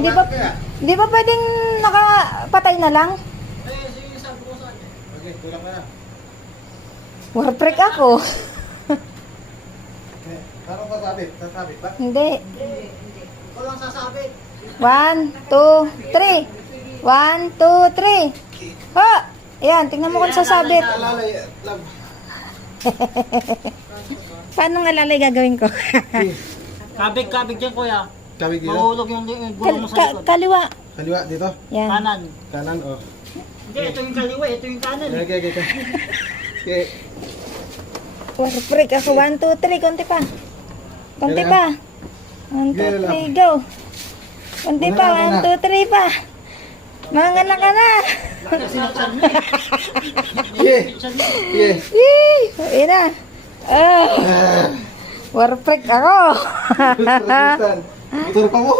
Di ba, di ba pwedeng nakapatay na lang? Sige, sabi ko sa kanya. Okay, tulak na. Warpre ako. Paano sasabit? Sasabit ba? Hindi. Ikaw lang sasabit. 1, 2, 3. 1, 2, 3. Ha! Ayan, tingnan mo kung sasabit. Alalay, love. Paano nga lalay gagawin ko? Kabig dyan, kuya. Kawig dito? Mahulog yung gulong mo sa likod. Kaliwa. Kaliwa dito? Yan. Kanan. Kanan, oh. Hindi, ito yung kaliwa, ito yung kanan. Okay, okay, okay. Okay. Warpre ako. 1, 2, 3. Konti pa. Konti pa. 1, 2, 3, go. Konti pa. 1, 2, 3 pa. Manganak ka na. Yeah. Yeah. Yee! Ayan na. Warpre ako. Motor pa mo.